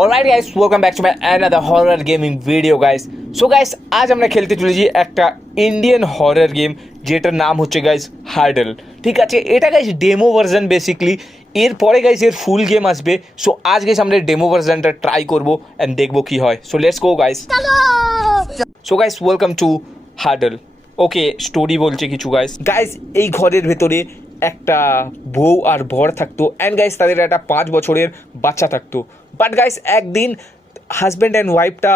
Alright guys welcome back to my another horror gaming video guys so guys আজ আমরা খেলতে চলেছি একটা ইন্ডিয়ান হরর গেম যেটার নাম হচ্ছে গাইস হার্ডেল ঠিক আছে? এটা গাইস ডেমো ভার্সন বেসিকলি এরপরে গাইস এর ফুল গেম আসবে। সো আজ গাইস আমরা ডেমো ভার্সনটা ট্রাই করব অ্যান্ড দেখব কি হয়। So let's go guys so guys welcome to hurdle okay story বলছে কিছু গাইস গাইস এই ঘরের ভেতরে একটা বউ আর বর থাকতো। অ্যান্ড গাইস তাদের একটা পাঁচ বছরের বাচ্চা থাকতো। বাট গাইস একদিন হাজব্যান্ড অ্যান্ড ওয়াইফটা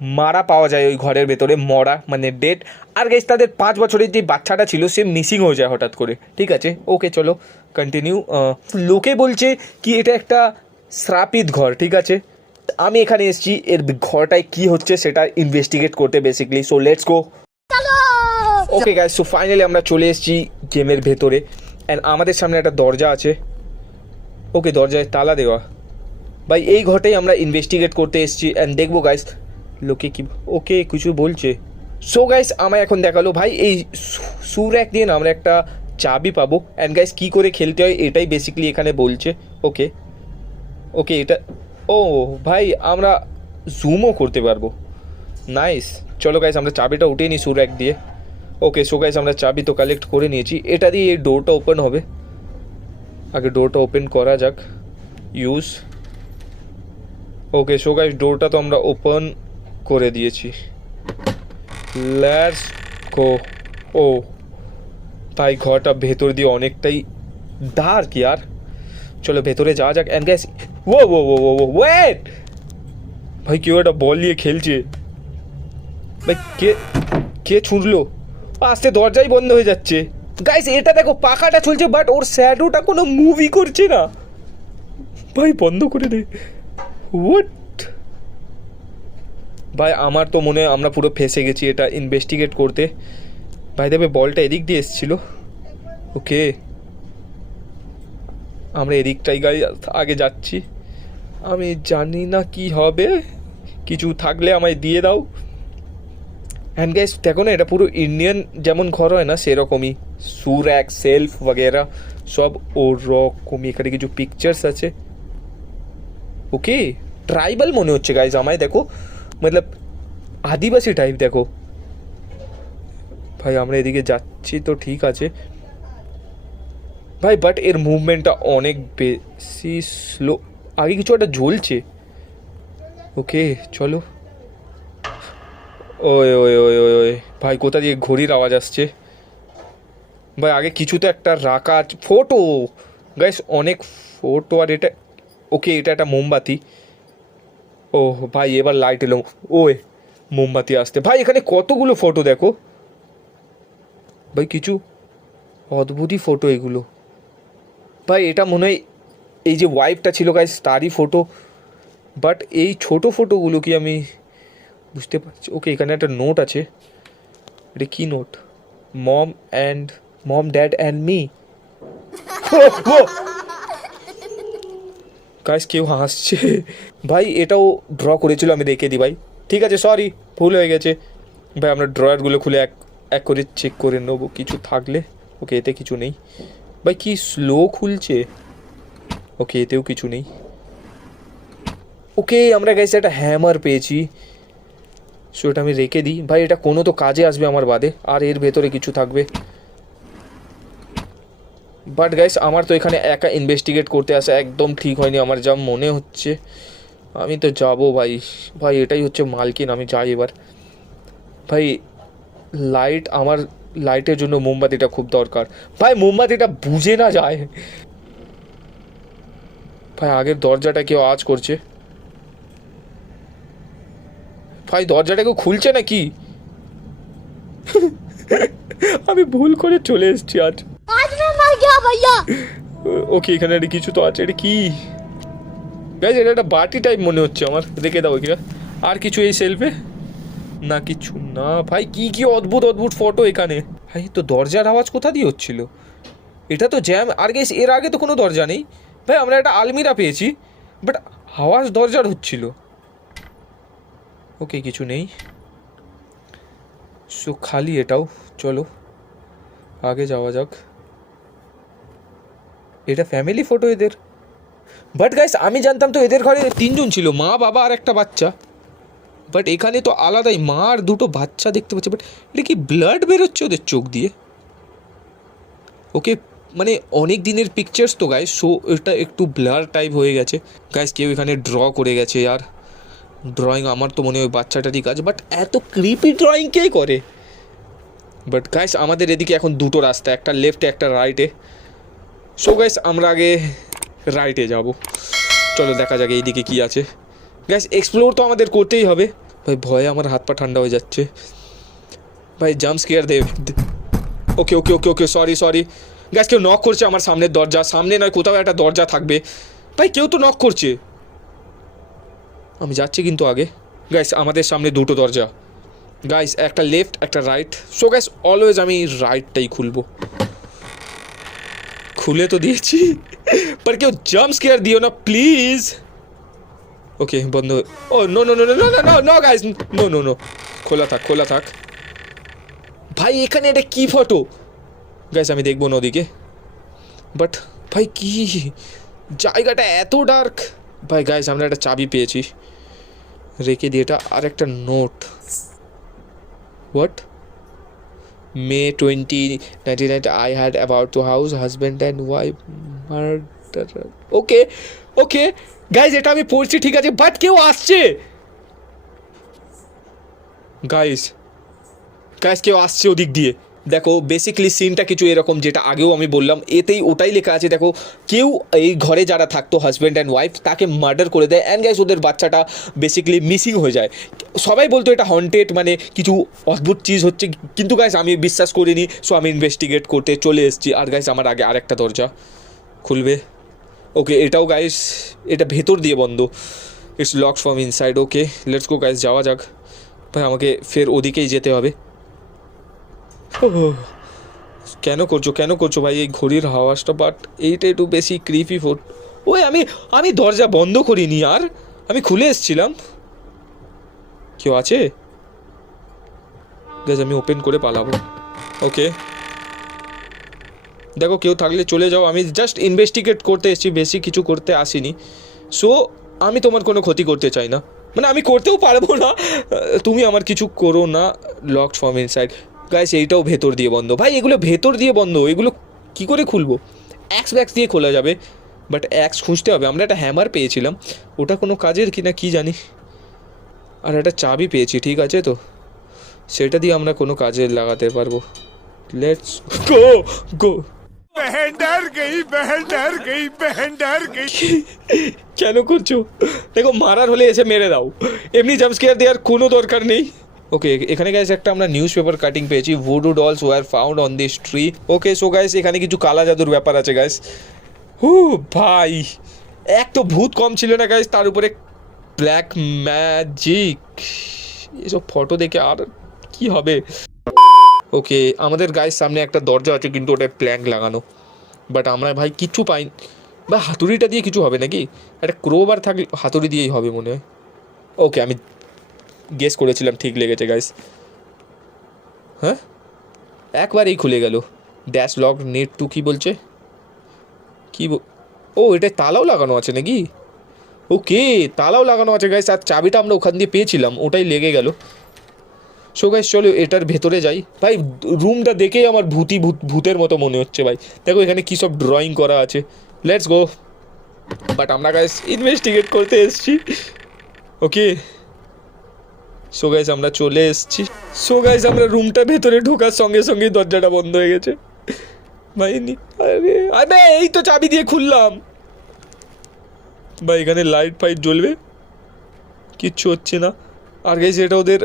মারা পাওয়া যায় ওই ঘরের ভেতরে মরা মানে ডেড আর গাইস তাদের পাঁচ বছরের যে বাচ্চাটা ছিল সে মিসিং হয়ে যায় হঠাৎ করে। ঠিক আছে? ওকে চলো কন্টিনিউ লোকে বলছে কি এটা একটা শ্রাপিত ঘর ঠিক আছে? আমি এখানে এসেছি এর ঘরটায় কি হচ্ছে সেটা ইনভেস্টিগেট করতে basically so let's go okay guys so finally আমরা চলে এসেছি গেমের ভেতরে। অ্যান্ড আমাদের সামনে একটা দরজা আছে। ওকে, দরজায় তালা দেওয়া। ভাই, এই ঘরটাই আমরা ইনভেস্টিগেট করতে এসেছি। অ্যান্ড দেখব গাইস লোকে কি ওকে কিছু বলছে। সো গাইস আমায় এখন দেখাল, ভাই, এই সুর এক দিয়ে না আমরা একটা চাবি পাবো। অ্যান্ড গাইস কী করে খেলতে হয়, এটাই বেসিকলি এখানে বলছে। ওকে ওকে এটা ও, ভাই, আমরা জুমও করতে পারব। নাইস চলো গাইস আমরা চাবিটা উঠিয়ে নিই সুর এক দিয়ে। ওকে সো গাইস আমরা চাবি তো কালেক্ট করে নিয়েছি। এটা দিয়ে এই ডোরটা ওপেন হবে। আগে ডোরটা ওপেন করা যাক। ইউজ ওকে সো গাইস ডোরটা তো আমরা ওপেন করে দিয়েছি। লেটস গো ও, তাই ঘরটা ভেতর দিয়ে অনেকটাই ডার্ক ইয়ার। চলো ভেতরে যাওয়া যাক। And guys O O O O O wait ভাই, কেউ একটা বল নিয়ে খেলছে। ভাই, কে কে ছুঁড়লো? আসতে দরজাই বন্ধ হয়ে যাচ্ছে। গাইস এটা দেখো, পাখাটা চলছে বাট ওর শ্যাডোটা কোনো মুভি করছে না। ভাই, বন্ধ করে দে। হোয়াট ভাই, আমার তো মনে আমরা পুরো ফেসে গেছি এটা ইনভেস্টিগেট করতে। ভাই দেবে বলটা এদিক দিয়ে এসেছিল। ওকে আমরা এদিকটাই গাড়ি আগে যাচ্ছি। আমি জানি না কি হবে। কিছু থাকলে আমায় দিয়ে দাও। অ্যান্ড গ্যাস দেখো না এটা পুরো ইন্ডিয়ান যেমন ঘর হয় না সেরকমই সুর এক সেলফ वगैरह সব ওরকমই এখানে কিছু পিকচার্স আছে ওকে ট্রাইবাল মনে হচ্ছে গাইজ আমায় দেখো মতলব আদিবাসী টাইপ দেখো ভাই আমরা এদিকে যাচ্ছি তো ঠিক আছে ভাই বাট এর মুভমেন্টটা অনেক বেশি স্লো আগে কিছু একটা জ্বলছে ওকে চলো ওই ওই ওই ওই ওই। ভাই, কোথা দিয়ে ঘড়ির আওয়াজ আসছে? ভাই, আগে কিছু তো একটা রাখা আছে। ফটো! গাইস অনেক ফটো আর এটা ওকে, এটা একটা মোমবাতি। ও ভাই, এবার লাইট এলো। ওই, মোমবাতি আসতে ভাই, এখানে কতগুলো ফটো দেখো? ভাই, কিছু অদ্ভুতই ফটো এগুলো। ভাই, এটা মনে হয় এই যে ওয়াইফটা ছিল গাইস তারই ফটো। বাট এই ছোট ফটোগুলো কি আমি বুঝতে পারছি। ওকে এখানে একটা নোট আছে। এটা কি note mom and mom dad and me guys কেউ হাসছে। ভাই, এটাও ড্র করেছিল, আমি দেখে দিই, ভাই। ঠিক আছে সরি ভুল হয়ে গেছে। ভাই, আমরা ড্রয়ারগুলো খুলে এক এক করে চেক করে নেব, কিছু থাকলে। ওকে এতে কিছু নেই। ভাই, কি স্লো খুলছে? ওকে এতেও কিছু নেই। ওকে আমরা গাইছে একটা হ্যামার পেয়েছি। সো এটা আমি রেখে দিই। ভাই, এটা কোনো তো কাজে আসবে আমার বাদে, আর এর ভেতরে কিছু থাকবে। বাট গাইস আমার তো এখানে একা ইনভেস্টিগেট করতে আসা একদম ঠিক হয়নি আমার, যা মনে হচ্ছে। আমি তো যাব ভাই। ভাই, এটাই হচ্ছে মালকিন, আমি যাই এবার। ভাই লাইট আমার লাইটের জন্য মোমবাতিটা খুব দরকার। ভাই, মোমবাতিটা বুঝে না যায়। ভাই, আগের দরজাটা কেউ আওয়াজ করছে। ভাই দরজাটা কেউ খুলছে না কি আমি ভুল করে চলে এসেছি আজ। ওকে এখানে একটা কিছু তো আছে এটা কি? গাইজ এটা একটা বাটি টাইপ মনে হচ্ছে আমার দেখে দাও কিনা আর কিছু এই সেলফে না কিছু না। ভাই কি কি অদ্ভুত অদ্ভুত ফটো এখানে। ভাই তো দরজার আওয়াজ কোথা দিয়ে হচ্ছিল? এটা তো জ্যাম আর গেস এর আগে তো কোনো দরজা নেই। ভাই আমরা একটা আলমিরা পেয়েছি বাট আওয়াজ দরজার হচ্ছিল। ওকে কিছু নেই। সো খালি এটাও, চলো, আগে যাওয়া যাক। এটা ফ্যামিলি ফটো এদের। বাট গাইস আমি জানতাম তো এদের ঘরে তিনজন ছিল, মা, বাবা আর একটা বাচ্চা। বাট এখানে তো আলাদাই, মা আর দুটো বাচ্চা দেখতে পাচ্ছি বাট এটা কি ব্লাড বেরোচ্ছে ওদের চোখ দিয়ে? ওকে মানে অনেক দিনের পিকচার্স তো গাইস সো এটা একটু ব্লার টাইপ হয়ে গেছে। গাইস কেউ এখানে ড্র করে গেছে, আর ড্রয়িং আমার তো মনে হয় বাচ্চাটারই কাজ বাট এত ক্রিপি ড্রয়িং কে করে? বাট গাইস আমাদের এদিকে এখন দুটো রাস্তা, একটা লেফটে একটা রাইটে সো গাইস আমরা আগে রাইটে যাব। চলো দেখা যাক এইদিকে কি আছে। গ্যাস এক্সপ্লোর তো আমাদের করতেই হবে। ভাই, ভয়ে আমার হাত পা ঠান্ডা হয়ে যাচ্ছে। ভাই জাম্প স্কেয়ার দে। Okay okay okay okay sorry sorry guys কেউ নক করছে আমার সামনের দরজা। সামনে নয়, কোথাও একটা দরজা থাকবে। ভাই, কেউ তো নক করছে। আমি যাচ্ছি কিন্তু আগে। গাইস আমাদের সামনে দুটো দরজা। গাইস একটা লেফট একটা রাইট সো গাইস অলওয়েজ আমি রাইটটাই খুলবো। খুলে তো দিয়েছি पर কেউ জাম্প স্কেয়ার দিও না প্লিজ ওকে বন্ধ। ও no no no no no no no guys no no no খোলা থাক খোলা থাক। ভাই, এখানে এটা কি ফটো গাইস আমি দেখব না ওদিকে। বাট ভাই, কি? জায়গাটা এত ডার্ক ভাই গাইস আমরা একটা চাবি পেয়েছি। রেখে দিয়ে এটা আর একটা note what May 20, 1999, I had about to house husband and wife murder. Okay okay guys এটা আমি পড়ছি ঠিক আছে বাট কেউ আসছে। গাইজ গাইজ কেউ আসছে ওদিক দিয়ে। দেখো বেসিক্যালি সিনটা কিছু এরকম যেটা আগেও আমি বললাম, এতেই ওটাই লেখা আছে, দেখো, কেউ এই ঘরে যারা থাকতো হাজব্যান্ড অ্যান্ড ওয়াইফ তাকে মার্ডার করে দেয় অ্যান্ড গাইজ ওদের বাচ্চাটা বেসিক্যালি মিসিং হয়ে যায়। সবাই বলতো এটা হন্টেড মানে কিছু অদ্ভুত চিজ হচ্ছে, কিন্তু গাইজ আমি বিশ্বাস করিনি সো আমি ইনভেস্টিগেট করতে চলে এসেছি। আর গাইজ আমার আগে আরেকটা দরজা খুলবে। ওকে এটাও গাইস এটা ভেতর দিয়ে বন্ধ। It's lock from inside okay let's go guys যাওয়া যাক। ভাই, আমাকে ফের ওদিকেই যেতে হবে। কেন করছ কেন করছ ভাই এই ঘড়ির হাওয়াজটা বাট এইটা একটু বেশি ক্রিপি ফোট ওই আমি আমি দরজা বন্ধ করিনি, আর? আমি খুলে এসেছিলাম। কেউ আছে? আমি ওপেন করে পালাবো। ওকে দেখো, কেউ থাকলে চলে যাও। আমি জাস্ট ইনভেস্টিগেট করতে এসেছি, বেশি কিছু করতে আসিনি। সো আমি তোমার কোনো ক্ষতি করতে চাই না। মানে আমি করতেও পারব না। তুমি আমার কিছু করো না। লকড ফর্ম ইনসাইড গাইস এইটাও ভেতর দিয়ে বন্ধ। ভাই এগুলো ভেতর দিয়ে বন্ধ। এগুলো কি করে খুলবো? অ্যাক্স ব্যাক্স দিয়ে খোলা যাবে। বাট অ্যাক্স খুঁজতে হবে। আমরা একটা হ্যামার পেয়েছিলাম। ওটা কোনো কাজের কি না কী জানি। আর একটা চাবি পেয়েছি ঠিক আছে তো? সেটা দিয়ে আমরা কোনো কাজে লাগাতে পারব। লেটস গো গো কেন করছ? দেখো মারার হলে এসে মেরে দাও। এমনি জাম্পস্কেয়ার দেওয়ার কোনো দরকার নেই। ওকে এখানে গাইস একটা আমরা নিউজ পেপার কাটিং পেয়েছি voodoo dolls were found on this tree okay so guys এখানে কিছু কালা জাদুর ব্যাপার আছে গাইস হু, ভাই, এক তো ভূত কম ছিল না গাইস তার উপরে ব্ল্যাক ম্যাজিক এসব ফটো দেখে আর কি হবে? ওকে আমাদের গায়ের সামনে একটা দরজা আছে, কিন্তু ওটা প্ল্যাঙ্ক লাগানো। বাট আমরা ভাই কিচ্ছু পাই বা হাতুড়িটা দিয়ে কিছু হবে নাকি? একটা ক্রোবার থাকলে হাতুড়ি দিয়েই হবে মনে হয়। ওকে আমি গেস করেছিলাম ঠিক লেগেছে গাইস হ্যাঁ? একবারেই খুলে গেল। ড্যাশ লক নেট টু কি বলছে? কি ও, এটা তালাও লাগানো আছে নাকি? ওকে, তালাও লাগানো আছে গাইস আর চাবিটা আমরা ওখান দিয়ে পেয়েছিলাম, ওটাই লেগে গেল। সো গাইস চলো, এটার ভেতরে যাই। ভাই রুমটা দেখেই আমার ভূতি ভূত, ভূতের মতো মনে হচ্ছে, ভাই। দেখো, এখানে কী সব ড্রয়িং করা আছে। লেটস গো বাট আমরা গাইস ইনভেস্টিগেট করতে এসেছি। ওকে সো গাইস আমরা চলে এসেছি। সো গাইস আমরা রুমটা ভেতরে ঢোকার সঙ্গে সঙ্গে দরজাটা বন্ধ হয়ে গেছে। ভাই আরে আরে, এই তো চাবি দিয়ে খুললাম। ভাই, এখানে লাইট ফাইট জ্বলবে? কিচ্ছু হচ্ছে না। আর গাইজ এটা ওদের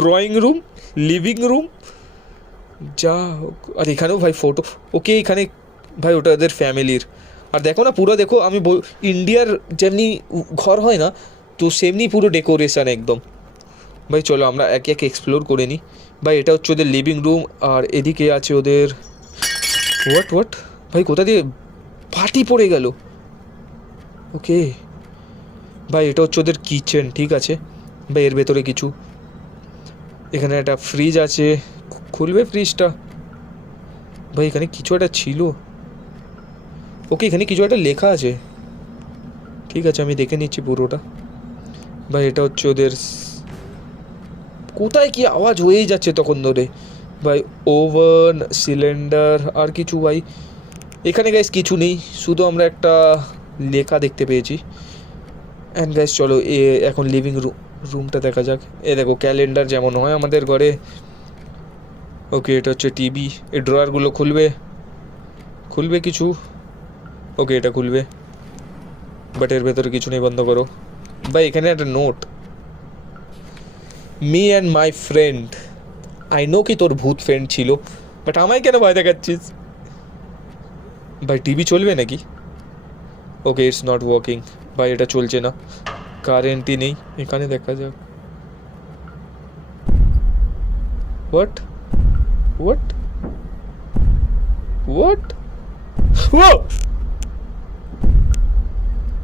ড্রয়িং রুম লিভিং রুম যা হোক, আর এখানেও ভাই ফটো ওকে এখানে, ভাই, ওটা ওদের ফ্যামিলির আর দেখো না, পুরো দেখো, আমি ইন্ডিয়ার যেমনি ঘর হয় না, তো সেমনি পুরো ডেকোরেশন একদম। ভাই, চলো আমরা একে একে এক্সপ্লোর করে নিই ভাই, এটা হচ্ছে ওদের লিভিং রুম আর এদিকে আছে ওদের হোয়াট হোয়াট ভাই, কোথা দিয়ে পার্টি পড়ে গেল? ওকে। ভাই, এটা হচ্ছে ওদের কিচেন ঠিক আছে? ভাই, এর ভেতরে কিছু। এখানে একটা ফ্রিজ আছে। খুলবে ফ্রিজটা ভাই, এখানে কিছু একটা ছিল। ওকে, এখানে কিছু একটা লেখা আছে। ঠিক আছে, আমি দেখে নিচ্ছি পুরোটা। ভাই, এটা হচ্ছে ওদের কোথায় কি আওয়াজ হয়েই যাচ্ছে তখন ধরে। ভাই, ওভেন, সিলিন্ডার, আর কিছু ভাই। এখানে গাইস কিছু নেই, শুধু আমরা একটা লেখা দেখতে পেয়েছি। অ্যান্ড গাইস চলো, এ এখন লিভিং রুম রুমটা দেখা যাক। এ দেখো ক্যালেন্ডার যেমন হয় আমাদের ঘরে। ওকে এটা হচ্ছে টিভি এই ড্রয়ারগুলো খুলবে। খুলবে কিছু? ওকে এটা খুলবে। বাট এর ভেতরে কিছু নেই, বন্ধ করো। ভাই, এখানে একটা note me and my friend I know কি তোর ভূত ফ্রেন্ড ছিল বাট আমায় কেন ভয় দেখাচ্ছিস? ভাই টিভি চলবে নাকি? ওকে ইটস নট ওয়ার্কিং ভাই, এটা চলছে না। কারেন্টই নেই। এখানে দেখা যাক। What what what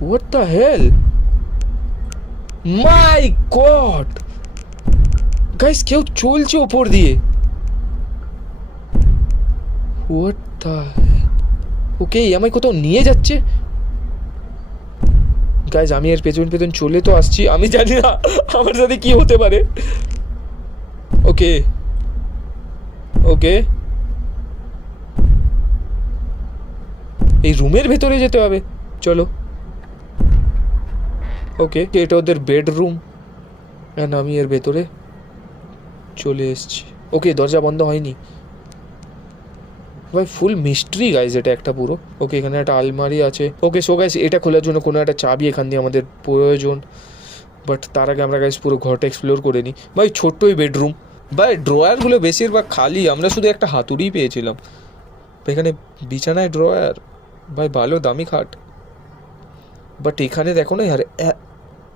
what the hell my god guys কেউ চলছে ওপর দিয়ে। ওকে আমায় কোথাও নিয়ে যাচ্ছে? গাইজ আমি এর পেছন পেছন চলে তো আসছি। আমি জানি না আমার সাথে কি হতে পারে। ওকে ওকে এই রুমের ভেতরে যেতে হবে। চলো। ওকে এটা ওদের বেডরুম অ্যান্ড আমি এর ভেতরে। চলে এসেছি। ওকে, দরজা বন্ধ হয়নি। ভাই ফুল মিস্ট্রি গাইজ এটা একটা পুরো। ওকে, এখানে একটা আলমারি আছে। ওকে সো গাইজ এটা খোলার জন্য কোনো একটা চাবি এখান দিয়ে আমাদের প্রয়োজন। বাট তার আগে আমরা গাইজ পুরো ঘরটা এক্সপ্লোর করে নিই। ভাই ছোট্টই বেডরুম ভাই ড্রয়ারগুলো বেশিরভাগ খালি। আমরা শুধু একটা হাতুড়ি পেয়েছিলাম। এখানে বিছানায় ড্রয়ার ভাই, ভালো, দামি খাট। বাট এখানে দেখো না এ-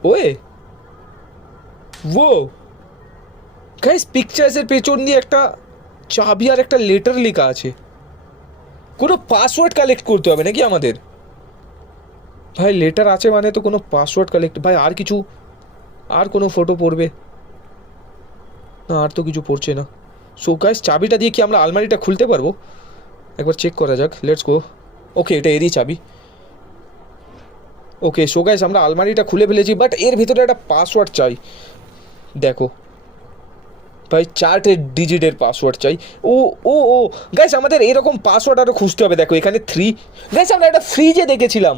ওয়ে! ও গাইস পিকচার্সের পেছন দিয়ে একটা চাবি আর একটা লেটার লেখা আছে। কোনো পাসওয়ার্ড কালেক্ট করতে হবে নাকি আমাদের? ভাই লেটার আছে মানে তো কোনো পাসওয়ার্ড কালেক্ট ভাই, আর কিছু? আর কোনো ফটো পড়বে? না, আর তো কিছু পড়ছে না। সো গাইস চাবিটা দিয়ে কি আমরা আলমারিটা খুলতে পারব? একবার চেক করা যাক লেটস গো ওকে এটা এরই চাবি। ওকে সো গাইস আমরা আলমারিটা খুলে ফেলেছি বাট এর ভিতরে একটা পাসওয়ার্ড চাই। দেখো। ভাই, চারটে ডিজিটের পাসওয়ার্ড চাই। ও ও ও গাইস আমাদের এরকম পাসওয়ার্ড আরও খুঁজতে হবে। দেখো, এখানে থ্রি গাইস আমরা একটা ফ্রিজে দেখেছিলাম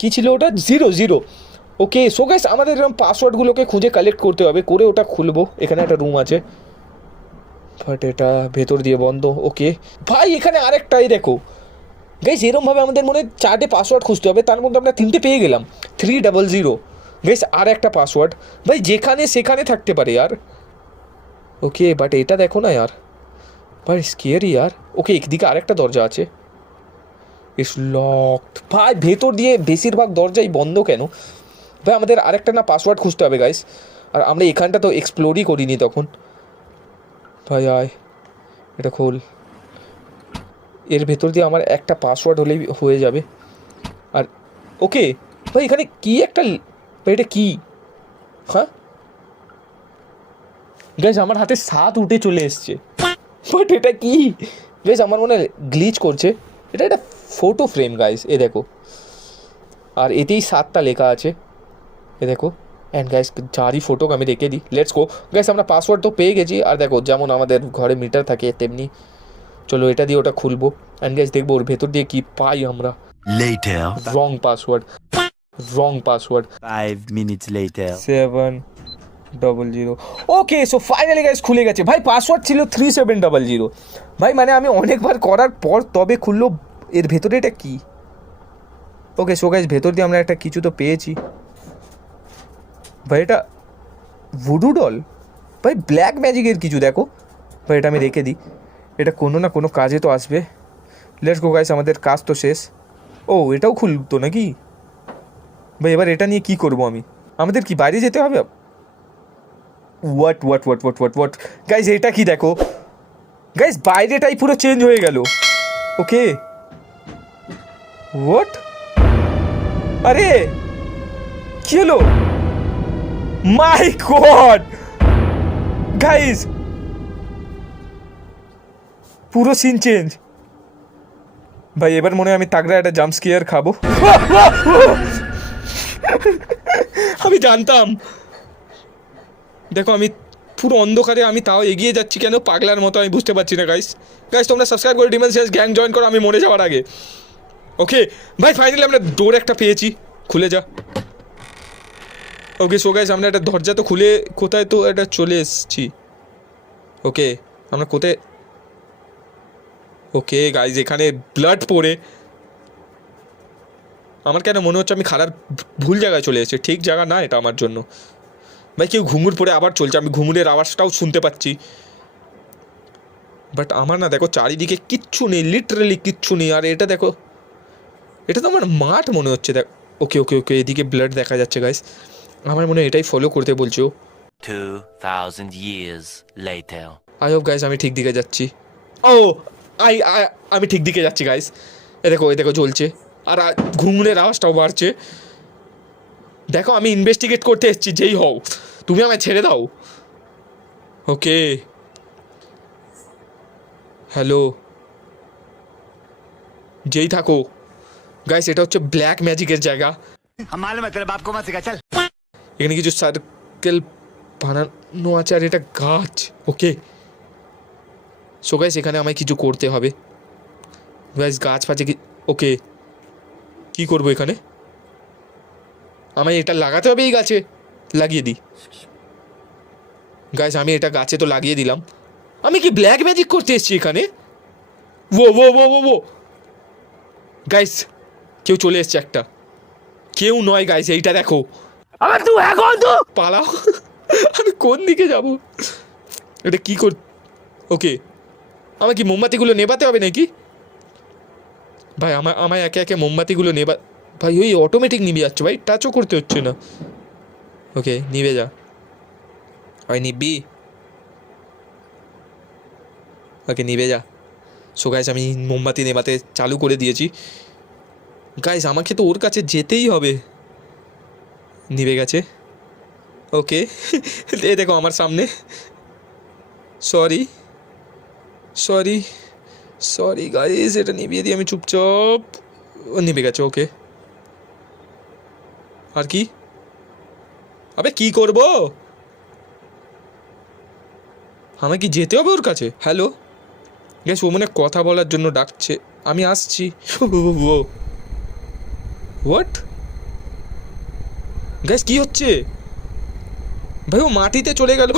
কী ছিল ওটা? Zero zero okay so guys আমাদের এরকম পাসওয়ার্ডগুলোকে খুঁজে কালেক্ট করতে হবে। করে ওটা খুলবো। এখানে একটা রুম আছে। বাট এটা ভেতর দিয়ে বন্ধ। ওকে ভাই, এখানে আরেকটাই দেখো। গাইস এরমভাবে আমাদের মনে চারটে পাসওয়ার্ড খুঁজতে হবে। তার মধ্যে আমরা তিনটে পেয়ে গেলাম। থ্রি ডাবল জিরো গাইস আর একটা পাসওয়ার্ড ভাই, যেখানে সেখানে থাকতে পারে, আর ওকে বাট এটা দেখো না ইয়ার ভাই স্কেয়ারি ইয়ার ওকে একদিকে আরেকটা দরজা আছে। ইস লকড ভাই, ভেতর দিয়ে বেশিরভাগ দরজাই বন্ধ কেন? ভাই, আমাদের আরেকটা না পাসওয়ার্ড খুঁজতে হবে গাইস আর আমরা এখানটা তো এক্সপ্লোরই করিনি তখন। ভাই, আয়। এটা খোল। এর ভেতর দিয়ে আমার একটা পাসওয়ার্ড হলেই হয়ে যাবে। আর ওকে ভাই, এখানে কি একটা এটা কি? হ্যাঁ? গাইজ আমার হাতে সাত উঠে চলে এসছে। বাট এটা কি? বেশ আমার মনে গ্লিচ করছে। এটা একটা ফটো ফ্রেম গাইজ এ দেখো। আর এতেই সাতটা লেখা আছে। এ দেখো। অ্যান্ড গাইস চারই ফটো আমি রেখে দিই লেটস গো গাইস আমরা পাসওয়ার্ড তো পেয়ে গেছি। আর দেখো যেমন আমাদের ঘরে মিটার থাকে তেমনি। চলো এটা দিয়ে ওটা খুলবো। অ্যান্ড গাইস দেখব ওর ভেতর দিয়ে কি পাই আমরা। Wrong password wrong password five minutes later. Seven double zero okay so finally guys খুলে গেছে। ভাই পাসওয়ার্ড ছিল থ্রি সেভেন ডবল জিরো ভাই মানে আমি অনেকবার করার পর তবে খুললো, এর ভেতরে এটা কী? ওকে সো গাইস ভেতর দিয়ে আমরা একটা কিছু তো পেয়েছি। ভাই, এটা ভুডু ডল ভাই ব্ল্যাক ম্যাজিকের কিছু, দেখো। ভাই, এটা আমি রেখে দিই। এটা কোনো না কোনো কাজে তো আসবে। লেটস গো গাইস আমাদের কাজ তো শেষ। ও, এটাও খুলতো নাকি? ভাই, এবার এটা নিয়ে কি করব আমি? আমাদের কি, বাইরে যেতে হবে? What what what what what what guys এটা কি দেখো? গাইজ বাইরেটাই পুরো চেঞ্জ হয়ে গেল। ওকে হোয়াট আরে! কি হলো? মাই গড গাইজ পুরো সিন চেঞ্জ ভাই, এবার মনে হয় আমি তাগড়া একটা জাম্প স্কেয়ার খাব। আমি জানতাম। দেখো, আমি পুরো অন্ধকারে আমি তাও এগিয়ে যাচ্ছি কেন? পাগলার মতো আমি বুঝতে পারছি না গাইস গাইস তোমরা সাবস্ক্রাইব করে ডিমেন শেষ গ্যাং জয়েন করো, আমি মরে যাওয়ার আগে। ওকে ভাই ফাইনালি আমরা ডোর একটা পেয়েছি। খুলে যা। ওকে সো গাইস আমরা একটা দরজা তো খুলে, কোথায় তো এটা চলে এসেছি। ওকে আমরা কোথায়? ওকে গাইজ এখানে ব্লাড পড়ে। আমার কেন মনে হচ্ছে আমি খারাপ ভুল জায়গায় চলে এসেছি? ঠিক জায়গা না এটা আমার জন্য। ভাই কেউ ঘুঙুর পরে আবার চলছে। আমি ঘুঙুরের আওয়াজটাও শুনতে পাচ্ছি। বাট আমার না দেখো চারিদিকে কিচ্ছু নেই লিটারালি কিচ্ছু নেই। আর এটা দেখো এটা তো আমার মাঠ মনে হচ্ছে। দেখ ওকে ওকে ওকে এদিকে ব্লাড দেখা যাচ্ছে গাইস আমার মনে হয় এটাই ফলো করতে বলছো। 2,000 years later. I hope guys আমি ঠিক দিকে যাচ্ছি। ও আই আমি ঠিক দিকে যাচ্ছি গাইস এ দেখো এ দেখো চলছে আর ঘুঙুরের আওয়াজটাও বাড়ছে। দেখো আমি ইনভেস্টিগেট করতে এসেছি যেই হও। তুমি আমায় ছেড়ে দাও। ওকে। হ্যালো। যেই থাকো। গাইস এটা হচ্ছে ব্ল্যাক ম্যাজিকের জায়গা। এখানে কিছু সার্কেল বানানো আছে আর এটা গাছ। ওকে। সো গাইস এখানে আমায় কিছু করতে হবে। গাইস গাছ ফাছে কি ওকে। কি করব এখানে? আমায় এটা লাগাতে হবে এই গাছে। লাগিয়ে দিই। গাইস আমি এটা গাছে তো লাগিয়ে দিলাম। আমি কি ব্ল্যাক ম্যাজিক করতে এসেছি এখানে? ও ও ও ও ও গাইস কেউ চলে এসছে একটা। কেউ নয় গাইস এইটা দেখো। আবার তুই এখন তো? পালাও। আমি কোন দিকে যাব? এটা কি কর ওকে আমার কি মোমবাতিগুলো নেবাতে হবে নাকি? ভাই আমার আমায় একে একে মোমবাতিগুলো নেবা ভাই, ওই অটোমেটিক নিভে যাচ্ছে ভাই টাচও করতে হচ্ছে না। ওকে নিভে যা। ভাই, নিবি। ওকে নিভে যা। সো গাইস আমি মোমবাতি নেবাতে চালু করে দিয়েছি। গাইস আমাকে তো ওর কাছে যেতেই হবে। নিভে গেছে। ওকে এ দেখো আমার সামনে। সরি সরি সরি গাইস এটা নিভিয়ে দিই আমি চুপচাপ। নিভে গেছে ওকে আর কি? আবে কি করব? আমাকে কি যেতে হবে ওর কাছে? হ্যালো গ্যাস ও মনে কথা বলার জন্য ডাকছে। আমি আসছি। ও হোয়াট গ্যাস কি হচ্ছে? ভাই, ও মাটিতে চলে গেল!